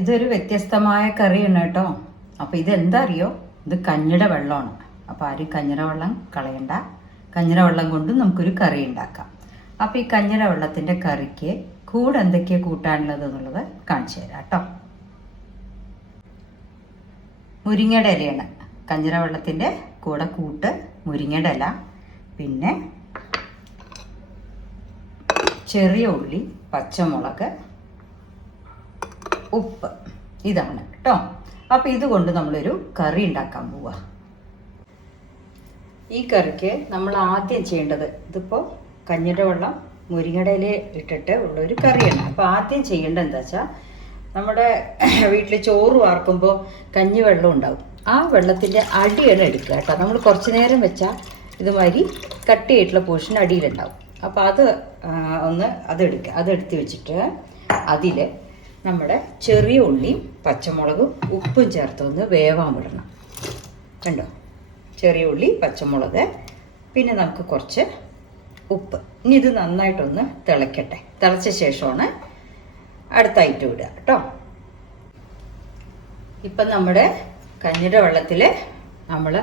ഇതൊരു വ്യത്യസ്തമായ കറിയാണ് കേട്ടോ. അപ്പോൾ ഇതെന്താ അറിയോ, ഇത് കഞ്ഞിയുടെ വെള്ളമാണ്. അപ്പോൾ ആരും കഞ്ഞിയുടെ വെള്ളം കളയണ്ട. കഞ്ഞിയുടെ വെള്ളം കൊണ്ട് നമുക്കൊരു കറി ഉണ്ടാക്കാം. അപ്പോൾ ഈ കഞ്ഞിയുടെ വെള്ളത്തിൻ്റെ കറിക്ക് കൂടെ എന്തൊക്കെയാണ് കൂട്ടാനുള്ളത് എന്നുള്ളത് കാണിച്ചു തരാം കേട്ടോ. മുരിങ്ങയുടെ ഇലയാണ് കഞ്ഞിയുടെ വെള്ളത്തിൻ്റെ കൂടെ കൂട്ട്. മുരിങ്ങയുടെ ഇല, പിന്നെ ചെറിയ ഉള്ളി, പച്ചമുളക്, ഉപ്പ്, ഇതാണ് കേട്ടോ. അപ്പം ഇതുകൊണ്ട് നമ്മളൊരു കറി ഉണ്ടാക്കാൻ പോവുക. ഈ കറിക്ക് നമ്മൾ ആദ്യം ചെയ്യേണ്ടത്, ഇതിപ്പോൾ കഞ്ഞിയുടെ വെള്ളം മുരിങ്ങയുടെ ഇല ഇട്ടിട്ട് ഉള്ളൊരു കറിയാണ്. അപ്പോൾ ആദ്യം ചെയ്യേണ്ടത് എന്താ വെച്ചാൽ, നമ്മുടെ വീട്ടിൽ ചോറ് വാർക്കുമ്പോൾ കഞ്ഞി വെള്ളം ഉണ്ടാവും. ആ വെള്ളത്തിൻ്റെ അടിയാണ് എടുക്കുക കേട്ടോ. നമ്മൾ കുറച്ച് നേരം വെച്ചാൽ ഇതുമാതിരി കട്ടിയായിട്ടുള്ള പോർഷൻ അടിയിലുണ്ടാവും. അപ്പോൾ അതെടുക്കുക. അതെടുത്ത് വെച്ചിട്ട് അതിൽ നമ്മുടെ ചെറിയ ഉള്ളിയും പച്ചമുളകും ഉപ്പും ചേർത്തൊന്ന് വേവാൻ വിടണം. കണ്ടോ, ചെറിയ ഉള്ളി, പച്ചമുളക്, പിന്നെ നമുക്ക് കുറച്ച് ഉപ്പ്. ഇനി ഇത് നന്നായിട്ടൊന്ന് തിളയ്ക്കട്ടെ. തിളച്ച ശേഷമാണ് അടുത്ത ഐറ്റം ഇടുക കേട്ടോ. ഇപ്പം നമ്മുടെ കഞ്ഞിയുടെ വെള്ളത്തിൽ നമ്മൾ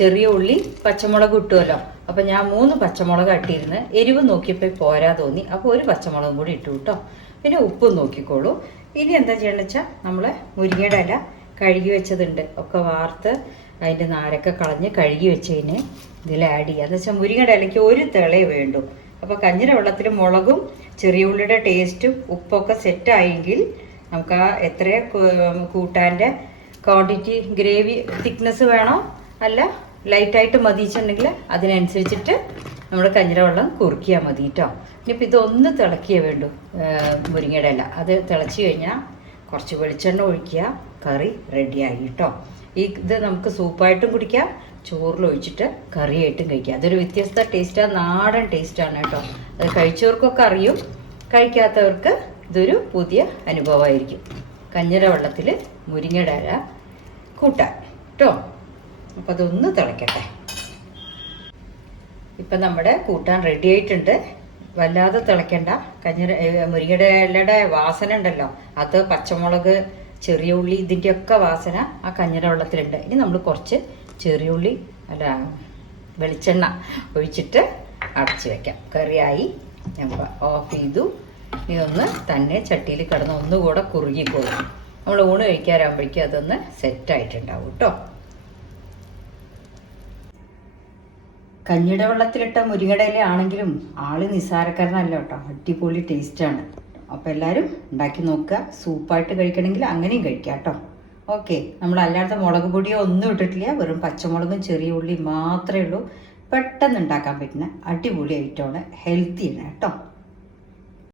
ചെറിയ ഉള്ളി, പച്ചമുളക് ഇട്ടുമല്ലോ. അപ്പം ഞാൻ 3 പച്ചമുളക് ഇട്ടിരുന്ന് എരിവ് നോക്കിയപ്പോൾ പോരാ തോന്നി. അപ്പോൾ ഒരു പച്ചമുളകും കൂടി ഇട്ടു കേട്ടോ. പിന്നെ ഉപ്പും നോക്കിക്കോളൂ. ഇനി എന്താ ചെയ്യണമെന്ന് വെച്ചാൽ, നമ്മൾ മുരിങ്ങയുടെ ഇല കഴുകി വെച്ചതുണ്ട്, ഒക്കെ വാർത്ത് അതിൻ്റെ നാരൊക്കെ കളഞ്ഞ് കഴുകി വെച്ചതിന് ഇതിൽ ആഡ് ചെയ്യുക. എന്ന് വെച്ചാൽ മുരിങ്ങയുടെ ഇലയ്ക്ക് ഒരു തിളയേ വേണ്ടൂ. അപ്പോൾ കഞ്ഞിയുടെ വെള്ളത്തിൽ മുളകും ചെറിയ ഉള്ളിയുടെ ടേസ്റ്റും ഉപ്പൊക്കെ സെറ്റായെങ്കിൽ നമുക്ക് ആ എത്ര കൂട്ടാൻ്റെ ക്വാണ്ടിറ്റി, ഗ്രേവി തിക്നെസ് വേണോ അല്ല ലൈറ്റായിട്ട് മതിച്ചിട്ടുണ്ടെങ്കിൽ അതിനനുസരിച്ചിട്ട് നമ്മൾ കഞ്ഞിയുടെ വെള്ളം കുറുക്കിയാൽ മതി കേട്ടോ. ഇനിയിപ്പോൾ ഇതൊന്ന് തിളക്കിയേ വേണ്ടൂ മുരിങ്ങയുടെ ഇല. അത് തിളച്ച് കഴിഞ്ഞാൽ കുറച്ച് വെളിച്ചെണ്ണ ഒഴിക്കുക, കറി റെഡിയായി കേട്ടോ. ഇത് നമുക്ക് സൂപ്പായിട്ടും കുടിക്കാം, ചോറിൽ ഒഴിച്ചിട്ട് കറിയായിട്ടും കഴിക്കാം. അതൊരു വ്യത്യസ്ത ടേസ്റ്റാണ്, നാടൻ ടേസ്റ്റാണ് കേട്ടോ. അത് കഴിച്ചവർക്കൊക്കെ അറിയും, കഴിക്കാത്തവർക്ക് ഇതൊരു പുതിയ അനുഭവമായിരിക്കും. കഞ്ഞിയുടെ വെള്ളത്തിൽ മുരിങ്ങയുടെ ഇല കൂട്ടാൻ കേട്ടോ. അപ്പം അതൊന്ന് തിളയ്ക്കട്ടെ. ഇപ്പം നമ്മുടെ കൂട്ടാൻ റെഡി ആയിട്ടുണ്ട്. വല്ലാതെ തിളയ്ക്കണ്ട. മുരിങ്ങയുടെ ഇലയുടെ വാസന ഉണ്ടല്ലോ, അത് പച്ചമുളക്, ചെറിയ ഉള്ളി, ഇതിൻ്റെയൊക്കെ വാസന ആ കഞ്ഞിയുടെ വെള്ളത്തിലുണ്ട്. ഇനി നമ്മൾ കുറച്ച് ചെറിയ ഉള്ളി വെളിച്ചെണ്ണ ഒഴിച്ചിട്ട് അടച്ച് വെക്കാം. കറിയായി. ഞങ്ങൾ ഓഫ് ചെയ്തു. ഇതൊന്ന് തന്നെ ചട്ടിയിൽ കിടന്ന് ഒന്നുകൂടെ കുറുകിക്കോളും. നമ്മൾ ഊണ് കഴിക്കാറാകുമ്പോഴേക്കും അതൊന്ന് സെറ്റായിട്ടുണ്ടാവും കേട്ടോ. കഞ്ഞിയുടെ വെള്ളത്തിലിട്ട മുരിങ്ങയുടെ ഇല ആണെങ്കിലും ആള് നിസ്സാരക്കാരനല്ല കേട്ടോ. അടിപൊളി ടേസ്റ്റാണ്. അപ്പോൾ എല്ലാവരും ഉണ്ടാക്കി നോക്കുക. സൂപ്പായിട്ട് കഴിക്കണമെങ്കിൽ അങ്ങനെയും കഴിക്കാം കേട്ടോ. ഓക്കെ, നമ്മളല്ലാത്ത മുളക് പൊടിയോ ഒന്നും ഇട്ടിട്ടില്ല, വെറും പച്ചമുളകും ചെറിയ ഉള്ളി മാത്രമേ ഉള്ളൂ. പെട്ടെന്ന് ഉണ്ടാക്കാൻ പറ്റുന്ന അടിപൊളി ഐറ്റമാണ്, ഹെൽത്തിയാണ് കേട്ടോ.